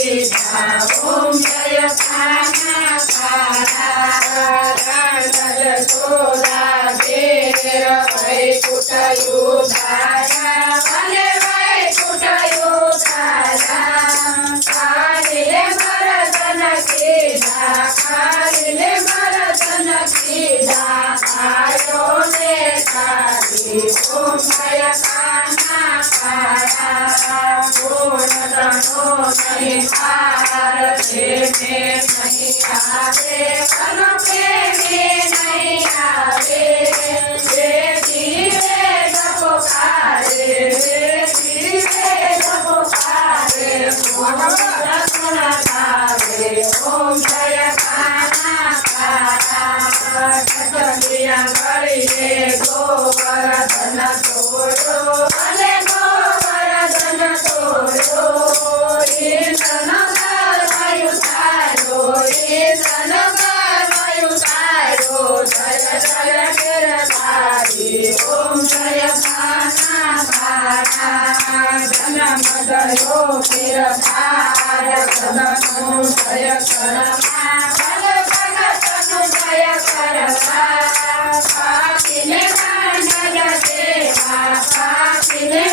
ओम जय खाना सोदा बेर वैकुंठ युधारा वने वैकुंठ युधारा खालिले मरदन कीधा खालिले मरदन कीधा आयो ने खाली ओम जय खाना पूर्णतनो नहीं भारते में नहीं आवे कनो प्रेमे नहीं आवे जे जीवे जपो कारे जे जीवे जपो कारे मोहम्मद गावे ओम जय खाना कटलिया करिए गोवर्धन तोड़ो भले गोवर्धन तोड़ो जय जय गिरधारी ओम जय भाना भाना जन्म दयो गिरधार जन्मो जय करमा भल भगतनु जय करमा पापिने नानय देवा पापिने